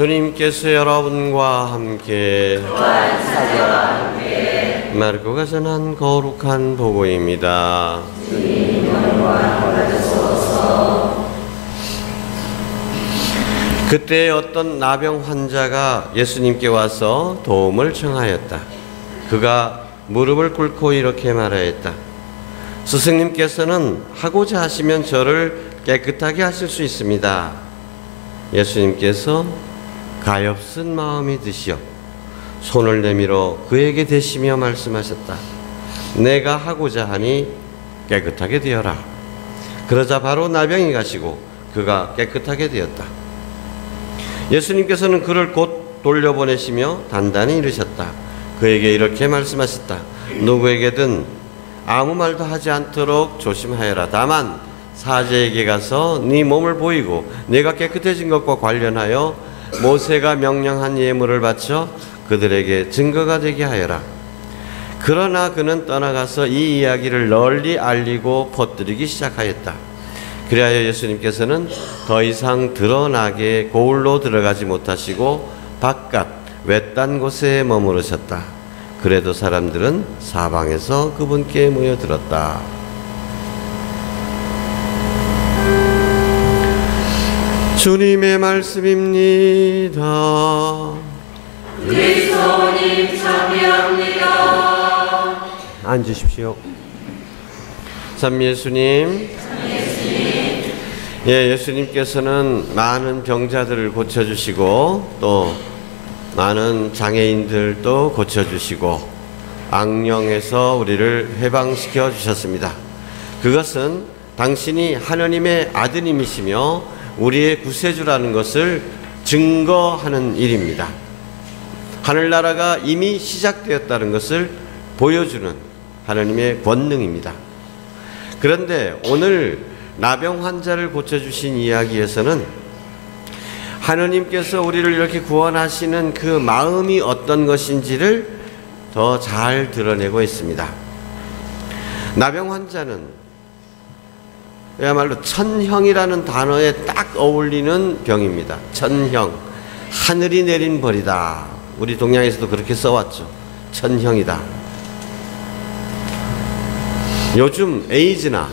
주님께서 여러분과 함께 마르코가 전한 거룩한 복음입니다. 그때 어떤 나병 환자가 예수님께 와서 도움을 청하였다. 그가 무릎을 꿇고 이렇게 말하였다. 스승님께서는 하고자 하시면 저를 깨끗하게 하실 수 있습니다. 예수님께서 가엾은 마음이 드시어 손을 내밀어 그에게 대시며 말씀하셨다. 내가 하고자 하니 깨끗하게 되어라. 그러자 바로 나병이 가시고 그가 깨끗하게 되었다. 예수님께서는 그를 곧 돌려보내시며 단단히 이르셨다. 그에게 이렇게 말씀하셨다. 누구에게든 아무 말도 하지 않도록 조심하여라. 다만 사제에게 가서 네 몸을 보이고 네가 깨끗해진 것과 관련하여 모세가 명령한 예물을 바쳐 그들에게 증거가 되게 하여라. 그러나 그는 떠나가서 이 이야기를 널리 알리고 퍼뜨리기 시작하였다. 그리하여 예수님께서는 더 이상 드러나게 고을로 들어가지 못하시고 바깥 외딴 곳에 머무르셨다. 그래도 사람들은 사방에서 그분께 모여들었다. 주님의 말씀입니다. 그리스도님 참여합니다. 앉으십시오. 참 예수님. 예, 예수님께서는 많은 병자들을 고쳐주시고 또 많은 장애인들도 고쳐주시고 악령에서 우리를 해방시켜 주셨습니다. 그것은 당신이 하나님의 아드님이시며 우리의 구세주라는 것을 증거하는 일입니다. 하늘나라가 이미 시작되었다는 것을 보여주는 하나님의 권능입니다. 그런데 오늘 나병 환자를 고쳐주신 이야기에서는 하나님께서 우리를 이렇게 구원하시는 그 마음이 어떤 것인지를 더 잘 드러내고 있습니다. 나병 환자는 그야말로 천형이라는 단어에 딱 어울리는 병입니다. 천형, 하늘이 내린 벌이다. 우리 동양에서도 그렇게 써왔죠. 천형이다. 요즘 에이즈나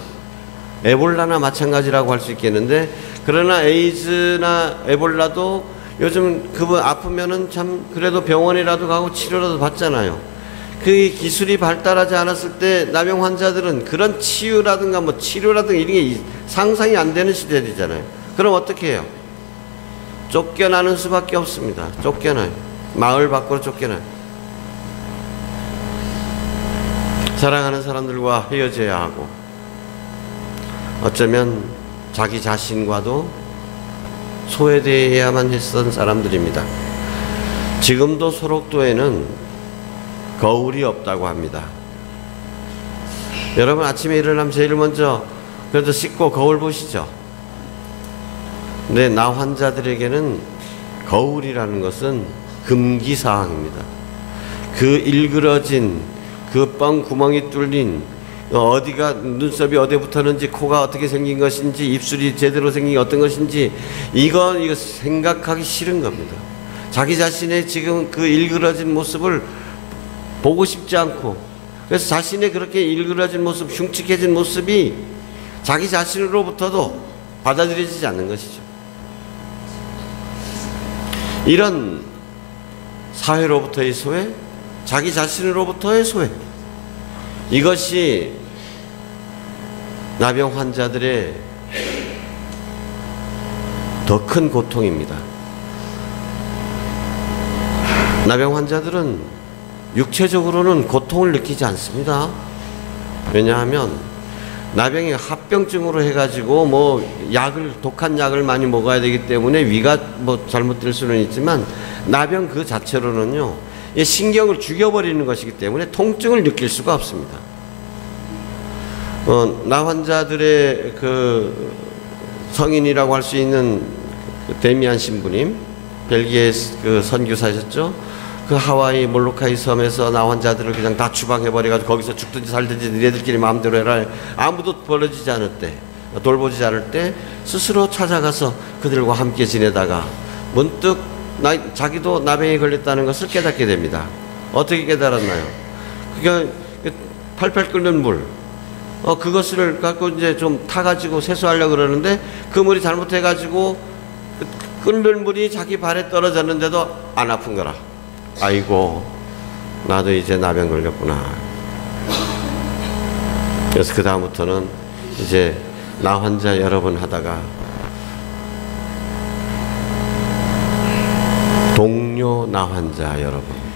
에볼라나 마찬가지라고 할 수 있겠는데, 그러나 에이즈나 에볼라도 요즘 그분 아프면은 참 그래도 병원이라도 가고 치료라도 받잖아요. 그 기술이 발달하지 않았을 때 나병 환자들은 그런 치유라든가 뭐 치료라든가 이런 게 상상이 안 되는 시대이잖아요. 그럼 어떻게 해요? 쫓겨나는 수밖에 없습니다. 쫓겨나요. 마을 밖으로 쫓겨나요. 사랑하는 사람들과 헤어져야 하고, 어쩌면 자기 자신과도 소외되어야만 했던 사람들입니다. 지금도 소록도에는 거울이 없다고 합니다. 여러분 아침에 일어나면 제일 먼저 그래도 씻고 거울 보시죠. 근데 나 환자들에게는 거울이라는 것은 금기사항입니다. 그 일그러진 그 뻥 구멍이 뚫린 어디가 눈썹이 어디에 붙었는지, 코가 어떻게 생긴 것인지, 입술이 제대로 생긴 게 어떤 것인지, 이거 생각하기 싫은 겁니다. 자기 자신의 지금 그 일그러진 모습을 보고 싶지 않고, 그래서 자신의 그렇게 일그러진 모습, 흉측해진 모습이 자기 자신으로부터도 받아들여지지 않는 것이죠. 이런 사회로부터의 소외, 자기 자신으로부터의 소외, 이것이 나병 환자들의 더 큰 고통입니다. 나병 환자들은 육체적으로는 고통을 느끼지 않습니다. 왜냐하면 나병이 합병증으로 해가지고 뭐 독한 약을 많이 먹어야 되기 때문에 위가 뭐 잘못될 수는 있지만, 나병 그 자체로는요, 신경을 죽여버리는 것이기 때문에 통증을 느낄 수가 없습니다. 나 환자들의 그 성인이라고 할 수 있는 데미안 신부님, 벨기에 그 선교사셨죠. 그 하와이 몰로카이 섬에서 나 환자들을 그냥 다 추방해버려가지고 거기서 죽든지 살든지 니네들끼리 마음대로 해라. 아무도 벌어지지 않을 때, 돌보지 않을 때 스스로 찾아가서 그들과 함께 지내다가 문득 자기도 나병에 걸렸다는 것을 깨닫게 됩니다. 어떻게 깨달았나요? 그러니까 팔팔 끓는 물, 그것을 갖고 이제 좀 타가지고 세수하려고 그러는데 그 물이 잘못해가지고 끓는 물이 자기 발에 떨어졌는데도 안 아픈 거라. 아이고, 나도 이제 나병 걸렸구나. 그래서 그 다음부터는 이제 나 환자 여러 번 하다가 동료 나 환자 여러 번.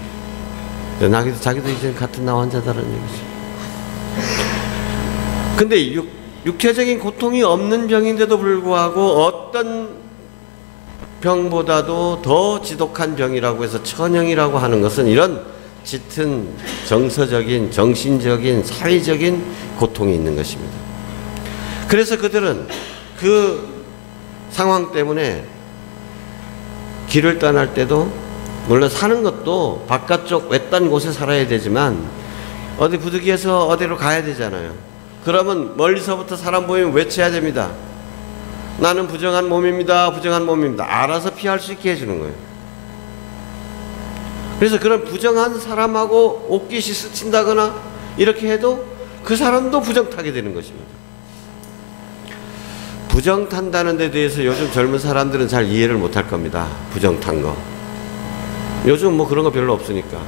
자기도 이제 같은 나 환자다라는 얘기지. 근데 육체적인 고통이 없는 병인데도 불구하고 어떤 병보다도 더 지독한 병이라고 해서 천형이라고 하는 것은 이런 짙은 정서적인, 정신적인, 사회적인 고통이 있는 것입니다. 그래서 그들은 그 상황 때문에 길을 떠날 때도, 물론 사는 것도 바깥쪽 외딴 곳에 살아야 되지만 어디 부득이해서 어디로 가야 되잖아요. 그러면 멀리서부터 사람 보이면 외쳐야 됩니다. 나는 부정한 몸입니다. 부정한 몸입니다. 알아서 피할 수 있게 해주는 거예요. 그래서 그런 부정한 사람하고 옷깃이 스친다거나 이렇게 해도 그 사람도 부정 타게 되는 것입니다. 부정 탄다는 데 대해서 요즘 젊은 사람들은 잘 이해를 못할 겁니다. 부정 탄 거. 요즘 뭐 그런 거 별로 없으니까.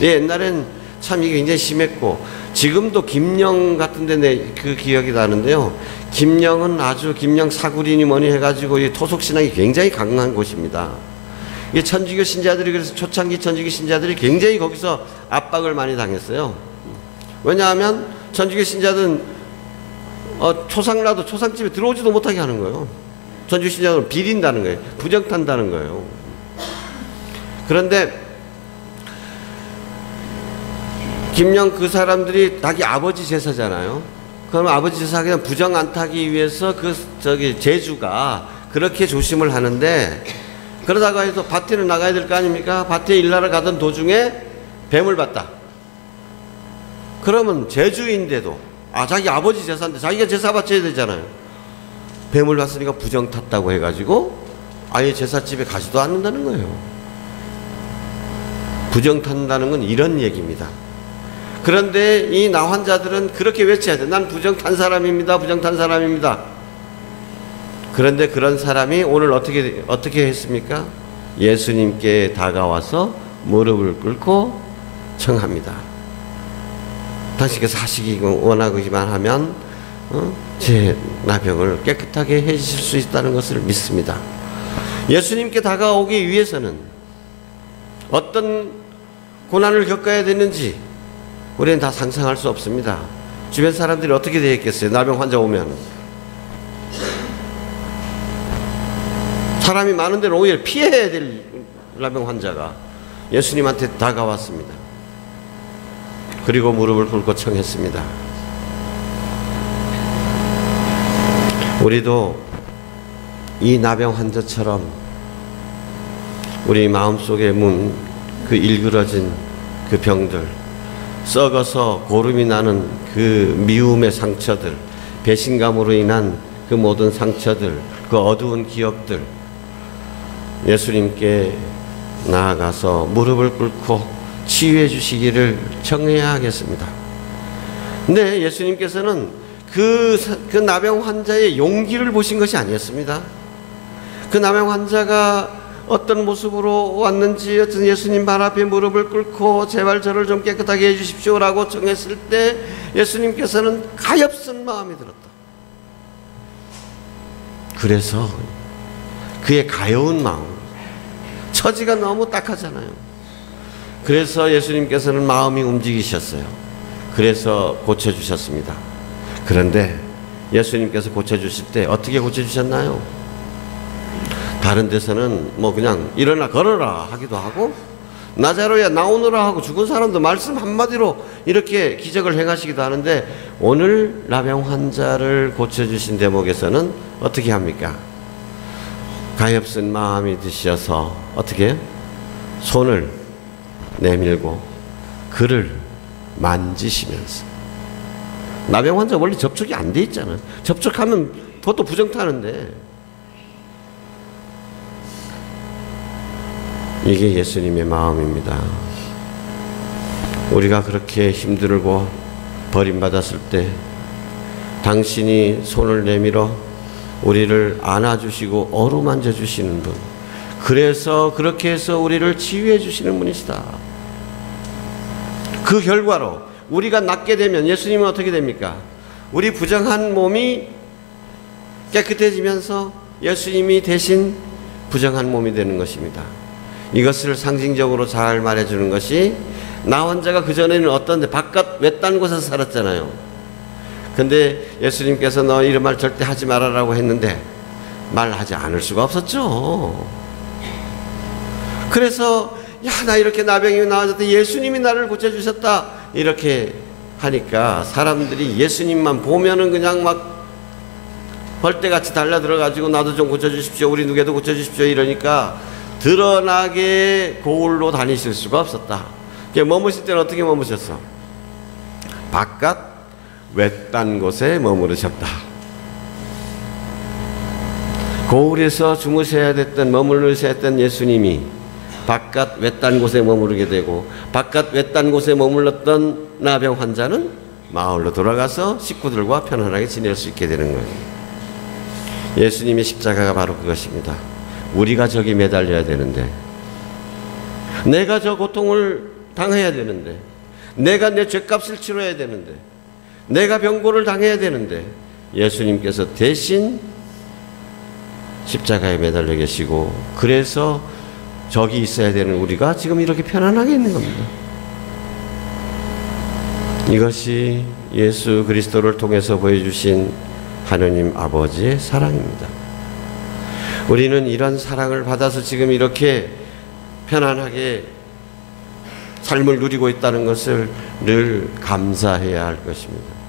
옛날엔 참 이게 굉장히 심했고, 지금도 김영 같은 데 그 기억이 나는데요. 김영은 아주 김영 사구리니 뭐니 해가지고 이 토속신앙이 굉장히 강한 곳입니다. 이 천주교 신자들이, 그래서 초창기 천주교 신자들이 굉장히 거기서 압박을 많이 당했어요. 왜냐하면 천주교 신자들은 초상라도 초상집에 들어오지도 못하게 하는 거예요. 천주교 신자들은 비린다는 거예요. 부정 탄다는 거예요. 그런데 김영 그 사람들이 자기 아버지 제사잖아요. 그러면 아버지 제사 그냥 부정 안 타기 위해서 제주가 그렇게 조심을 하는데, 그러다가 해서 밭에는 나가야 될 거 아닙니까? 밭에 일하러 가던 도중에 뱀을 봤다. 그러면 제주인데도, 자기 아버지 제사인데 자기가 제사 바쳐야 되잖아요. 뱀을 봤으니까 부정 탔다고 해가지고 아예 제사집에 가지도 않는다는 거예요. 부정 탄다는 건 이런 얘기입니다. 그런데 이 나 환자들은 그렇게 외쳐야 돼. 난 부정 탄 사람입니다. 부정 탄 사람입니다. 그런데 그런 사람이 오늘 어떻게 했습니까? 예수님께 다가와서 무릎을 꿇고 청합니다. 당신께서 하시기 원하기만 하면 제 나병을 깨끗하게 해주실 수 있다는 것을 믿습니다. 예수님께 다가오기 위해서는 어떤 고난을 겪어야 되는지 우리는 다 상상할 수 없습니다. 주변 사람들이 어떻게 되겠어요? 나병 환자 오면 사람이 많은 데는 오히려 피해야 될 나병 환자가 예수님한테 다가왔습니다. 그리고 무릎을 꿇고 청했습니다. 우리도 이 나병 환자처럼 우리 마음속에 그 일그러진 그 병들, 썩어서 고름이 나는 그 미움의 상처들, 배신감으로 인한 그 모든 상처들, 그 어두운 기억들, 예수님께 나아가서 무릎을 꿇고 치유해 주시기를 청해야 하겠습니다. 근데 예수님께서는 그 나병 환자의 용기를 보신 것이 아니었습니다. 그 나병 환자가 어떤 모습으로 왔는지, 어떤 예수님 발 앞에 무릎을 꿇고 제발 저를 좀 깨끗하게 해주십시오라고 청했을 때 예수님께서는 가엾은 마음이 들었다. 그래서 그의 가여운 마음, 처지가 너무 딱하잖아요. 그래서 예수님께서는 마음이 움직이셨어요. 그래서 고쳐주셨습니다. 그런데 예수님께서 고쳐주실 때 어떻게 고쳐주셨나요? 다른 데서는 뭐 그냥 일어나 걸어라 하기도 하고, 나자로야 나오너라 하고 죽은 사람도 말씀 한마디로 이렇게 기적을 행하시기도 하는데, 오늘 나병 환자를 고쳐주신 대목에서는 어떻게 합니까? 가엾은 마음이 드셔서 어떻게 손을 내밀고 그를 만지시면서, 나병 환자 원래 접촉이 안 돼 있잖아요. 접촉하면 그것도 부정 타는데 이게 예수님의 마음입니다. 우리가 그렇게 힘들고 버림받았을 때 당신이 손을 내밀어 우리를 안아주시고 어루만져 주시는 분, 그래서 그렇게 해서 우리를 치유해 주시는 분이시다. 그 결과로 우리가 낫게 되면 예수님은 어떻게 됩니까? 우리 부정한 몸이 깨끗해지면서 예수님이 대신 부정한 몸이 되는 것입니다. 이것을 상징적으로 잘 말해주는 것이, 나 혼자가 그전에는 어떤데 바깥 외딴 곳에서 살았잖아요. 근데 예수님께서 너 이런 말 절대 하지 말아라고 했는데 말하지 않을 수가 없었죠. 그래서 야, 나 이렇게 나병이 나아졌다, 예수님이 나를 고쳐주셨다, 이렇게 하니까 사람들이 예수님만 보면은 그냥 막 벌떼같이 달려들어가지고 나도 좀 고쳐주십시오, 우리 누구도 고쳐주십시오 이러니까 드러나게 고울로 다니실 수가 없었다. 머무실 때는 어떻게 머무셨어? 바깥 외딴 곳에 머무르셨다. 고울에서 주무셔야 됐던, 머무르셔야 했던 예수님이 바깥 외딴 곳에 머무르게 되고, 바깥 외딴 곳에 머물렀던 나병 환자는 마을로 돌아가서 식구들과 편안하게 지낼 수 있게 되는 거예요. 예수님의 십자가가 바로 그것입니다. 우리가 저기 매달려야 되는데, 내가 저 고통을 당해야 되는데, 내가 내 죄값을 치러야 되는데, 내가 병고를 당해야 되는데, 예수님께서 대신 십자가에 매달려 계시고, 그래서 저기 있어야 되는 우리가 지금 이렇게 편안하게 있는 겁니다. 이것이 예수 그리스도를 통해서 보여주신 하느님 아버지의 사랑입니다. 우리는 이런 사랑을 받아서 지금 이렇게 편안하게 삶을 누리고 있다는 것을 늘 감사해야 할 것입니다.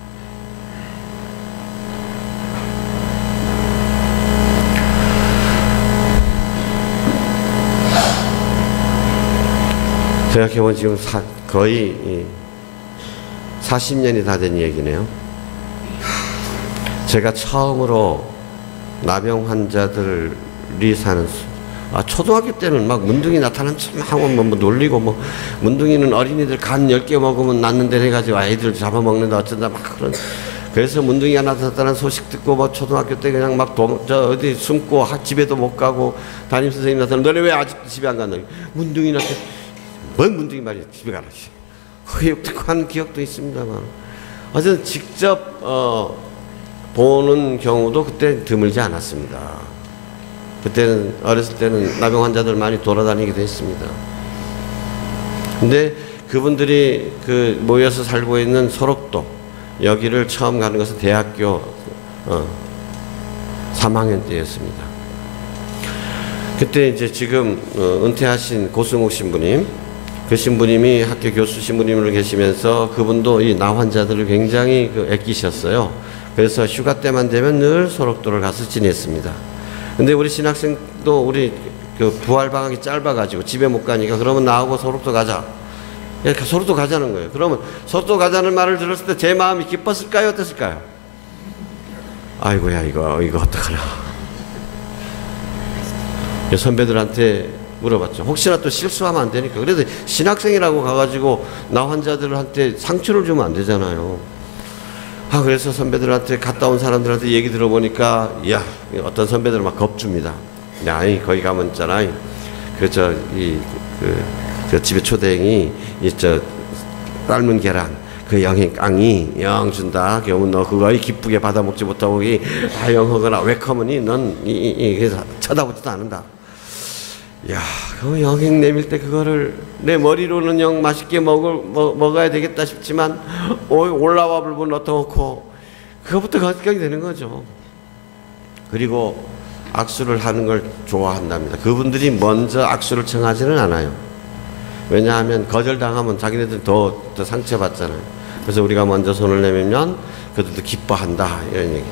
생각해보면 지금 거의 40년이 다 된 얘기네요. 제가 처음으로 나병 환자들이 사는, 초등학교 때는 막 문둥이 나타난 참 하고 뭐 놀리고, 문둥이는 어린이들 간 10개 먹으면 낫는데 해가지고 아이들 잡아먹는다 어쩐다 막 그런. 그래서 문둥이가 나타났다는 소식 듣고 초등학교 때 그냥 막 어디 숨고 집에도 못 가고, 담임 선생님 나타나면 너네 왜 아직도 집에 안 간다? 문둥이 나타나. 뭔 문둥이 말이야, 집에 가라. 한 기억도 있습니다만, 어쨌든 직접 보는 경우도 그때 드물지 않았습니다. 그때는 어렸을 때는 나병 환자들 많이 돌아다니기도 했습니다. 근데 그분들이 모여서 살고 있는 소록도, 여기를 처음 가는 것은 대학교 3학년 때였습니다. 그때 이제 지금 은퇴하신 고승욱 신부님, 그 신부님이 학교 교수 신부님으로 계시면서 그분도 이 나 환자들을 굉장히 아끼셨어요. 그래서 휴가 때만 되면 늘 소록도를 가서 지냈습니다. 근데 우리 신학생도 우리 부활 방학이 짧아가지고 집에 못 가니까, 그러면 나하고 소록도 가자. 이렇게 소록도 가자는 거예요. 그러면 소록도 가자는 말을 들었을 때 제 마음이 기뻤을까요? 어땠을까요? 아이고야, 이거 어떡하나. 선배들한테 물어봤죠. 혹시나 또 실수하면 안 되니까. 그래도 신학생이라고 가가지고 나 환자들한테 상처를 주면 안 되잖아요. 그래서 선배들한테, 갔다 온 사람들한테 얘기 들어보니까, 야, 어떤 선배들은 막 겁줍니다. 야, 거기 가면 있잖아, 집에 초대행이 삶은 계란, 영행 깡이 영 준다. 그러면 너 그거 기쁘게 받아 먹지 못하고 다영하거나 왜커머니 넌 그래서 쳐다보지도 않는다. 야, 그 영행 내밀 때 그거를 내 머리로는 영 맛있게 먹어야 되겠다 싶지만 올라와 불분 넣어놓고 그거부터 걱정이 되는 거죠. 그리고 악수를 하는 걸 좋아한답니다. 그분들이 먼저 악수를 청하지는 않아요. 왜냐하면 거절당하면 자기네들 더 상처받잖아요. 그래서 우리가 먼저 손을 내밀면 그들도 기뻐한다, 이런 얘기.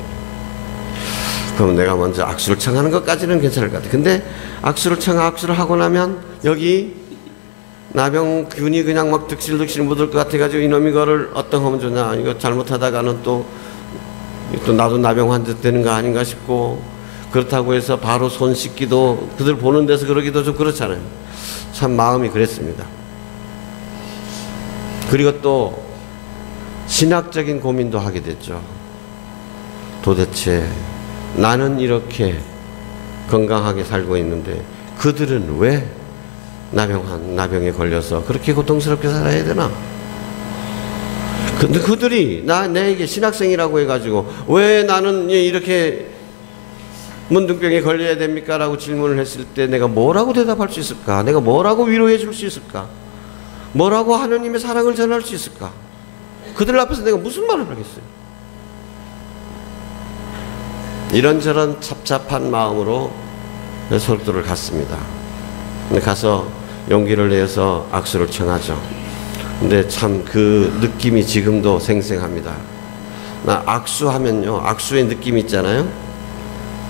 그럼 내가 먼저 악수를 청하는 것까지는 괜찮을 것 같아. 근데 악수를 하고 나면 여기 나병균이 그냥 막 득실득실 묻을 것 같아가지고 이놈이 이거를 어떤 하면 좋냐, 이거 잘못하다가는 또 나도 나병 환자 되는 거 아닌가 싶고, 그렇다고 해서 바로 손 씻기도 그들 보는 데서 그러기도 좀 그렇잖아요. 참 마음이 그랬습니다. 그리고 또 신학적인 고민도 하게 됐죠. 도대체 나는 이렇게 건강하게 살고 있는데 그들은 왜 나병에 걸려서 그렇게 고통스럽게 살아야 되나? 근데 그들이 내게 신학생이라고 해가지고 왜 나는 이렇게 문둥병에 걸려야 됩니까? 라고 질문을 했을 때 내가 뭐라고 대답할 수 있을까? 내가 뭐라고 위로해 줄 수 있을까? 뭐라고 하느님의 사랑을 전할 수 있을까? 그들 앞에서 내가 무슨 말을 하겠어요? 이런저런 찹찹한 마음으로 설도를 갔습니다. 가서 용기를 내서 악수를 청하죠. 근데 참 그 느낌이 지금도 생생합니다. 나 악수하면요, 악수의 느낌이 있잖아요.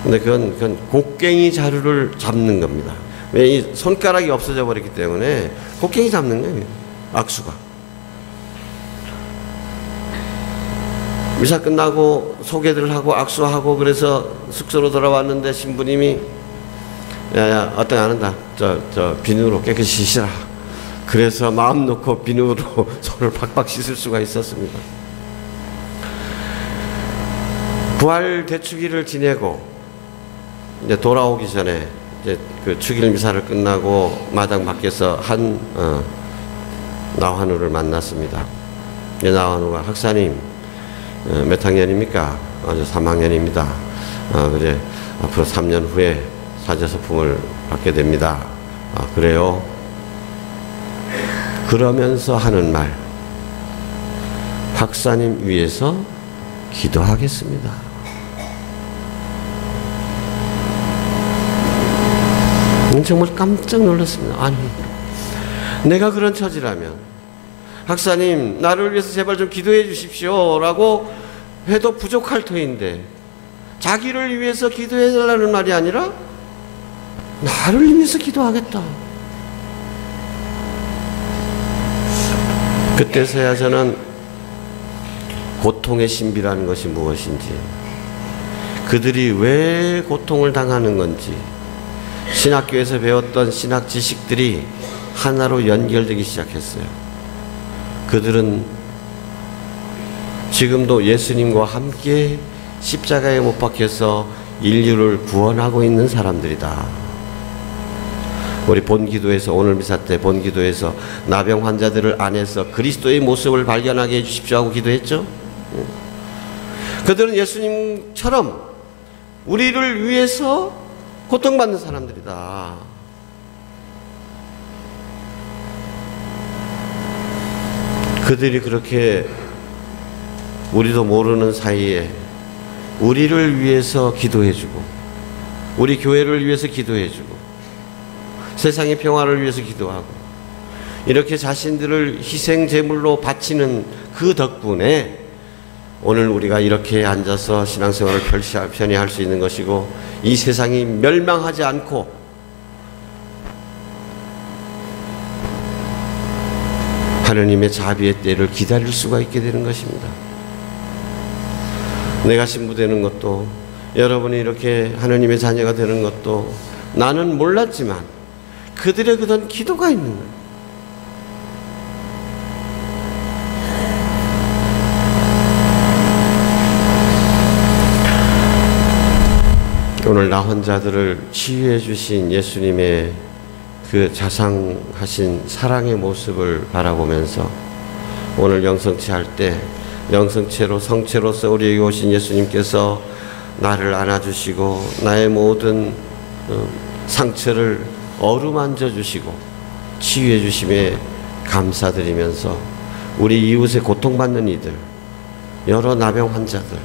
근데 그건 곡괭이 자루를 잡는 겁니다. 왜 이 손가락이 없어져 버렸기 때문에 곡괭이 잡는 거예요. 악수가. 미사 끝나고 소개를 하고 악수하고 그래서 숙소로 돌아왔는데 신부님이 야야 어떤 안 한다. 저 비누로 깨끗이 씻으라. 그래서 마음 놓고 비누로 손을 팍팍 씻을 수가 있었습니다. 부활 대축일을 지내고 이제 돌아오기 전에 이제 그 축일 미사를 끝나고 마당 밖에서 나환우를 만났습니다. 나환우가 학사님 몇 학년입니까? 저 3학년입니다. 그래 앞으로 3년 후에 사제소품을 받게 됩니다. 그래요? 그러면서 하는 말, 박사님 위해서 기도하겠습니다. 정말 깜짝 놀랐습니다. 아니, 내가 그런 처지라면 박사님 나를 위해서 제발 좀 기도해 주십시오 라고 해도 부족할 터인데 자기를 위해서 기도해 달라는 말이 아니라 나를 위해서 기도하겠다. 그때서야 저는 고통의 신비라는 것이 무엇인지, 그들이 왜 고통을 당하는 건지, 신학교에서 배웠던 신학 지식들이 하나로 연결되기 시작했어요. 그들은 지금도 예수님과 함께 십자가에 못 박혀서 인류를 구원하고 있는 사람들이다. 우리 본기도에서, 오늘 미사 때 본기도에서 나병 환자들을 안에서 그리스도의 모습을 발견하게 해주십시오 하고 기도했죠. 그들은 예수님처럼 우리를 위해서 고통받는 사람들이다. 그들이 그렇게 우리도 모르는 사이에 우리를 위해서 기도해주고 우리 교회를 위해서 기도해주고 세상의 평화를 위해서 기도하고 이렇게 자신들을 희생 제물로 바치는 그 덕분에 오늘 우리가 이렇게 앉아서 신앙생활을 편히 할 수 있는 것이고 이 세상이 멸망하지 않고 하느님의 자비의 때를 기다릴 수가 있게 되는 것입니다. 내가 신부되는 것도, 여러분이 이렇게 하느님의 자녀가 되는 것도 나는 몰랐지만 그들의 그런 기도가 있는 거예요. 오늘 나 혼자들을 치유해 주신 예수님의 그 자상하신 사랑의 모습을 바라보면서 오늘 영성체 할 때 영성체로 성체로서 우리에게 오신 예수님께서 나를 안아주시고 나의 모든 상처를 어루만져 주시고 치유해 주심에 감사드리면서 우리 이웃에 고통받는 이들, 여러 나병 환자들,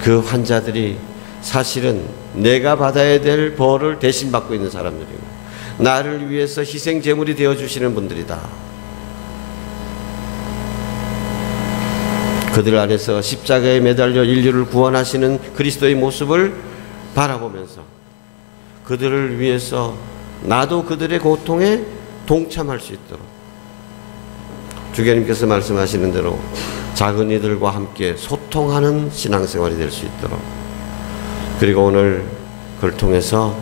그 환자들이 사실은 내가 받아야 될 벌을 대신 받고 있는 사람들이고 나를 위해서 희생 제물이 되어 주시는 분들이다. 그들 안에서 십자가에 매달려 인류를 구원하시는 그리스도의 모습을 바라보면서 그들을 위해서 나도 그들의 고통에 동참할 수 있도록 주교님께서 말씀하시는 대로 작은 이들과 함께 소통하는 신앙생활이 될 수 있도록, 그리고 오늘 그걸 통해서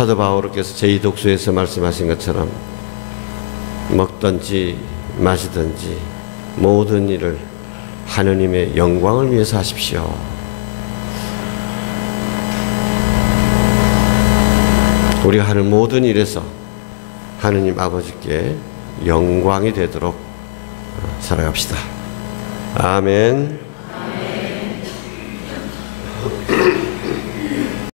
사도 바울께서 제2독서에서 말씀하신 것처럼 먹든지 마시든지 모든 일을 하느님의 영광을 위해서 하십시오. 우리가 하는 모든 일에서 하느님 아버지께 영광이 되도록 살아갑시다. 아멘.